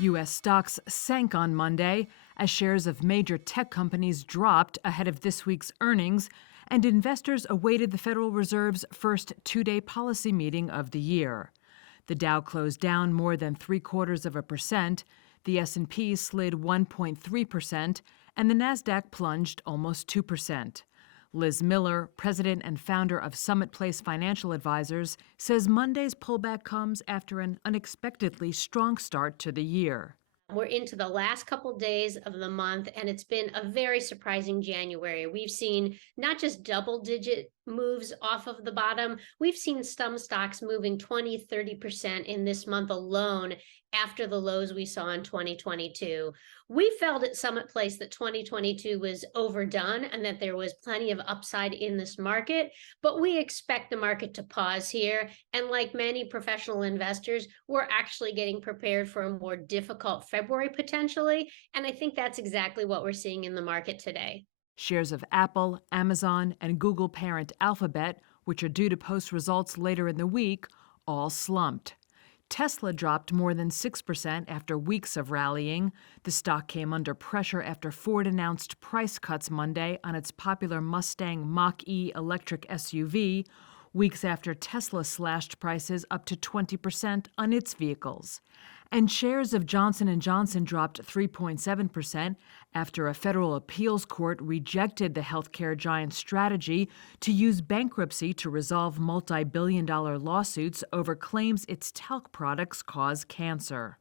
U.S. stocks sank on Monday as shares of major tech companies dropped ahead of this week's earnings, and investors awaited the Federal Reserve's first two-day policy meeting of the year. The Dow closed down more than 0.75%, the S&P slid 1.3%, and the Nasdaq plunged almost 2%. Liz Miller, president and founder of Summit Place Financial Advisors, says Monday's pullback comes after an unexpectedly strong start to the year. We're into the last couple days of the month, and it's been a very surprising January. We've seen not just double-digit moves off of the bottom, we've seen some stocks moving 20-30% in this month alone after the lows we saw in 2022. We felt at Summit Place that 2022 was overdone and that there was plenty of upside in this market, but we expect the market to pause here. And like many professional investors, we're actually getting prepared for a more difficult February potentially. And I think that's exactly what we're seeing in the market today. Shares of Apple, Amazon, and Google parent Alphabet, which are due to post results later in the week, all slumped. Tesla dropped more than 6% after weeks of rallying. The stock came under pressure after Ford announced price cuts Monday on its popular Mustang Mach-E electric SUV, weeks after Tesla slashed prices up to 20% on its vehicles. And shares of Johnson & Johnson dropped 3.7% after a federal appeals court rejected the healthcare giant's strategy to use bankruptcy to resolve multi-billion-dollar lawsuits over claims its talc products cause cancer.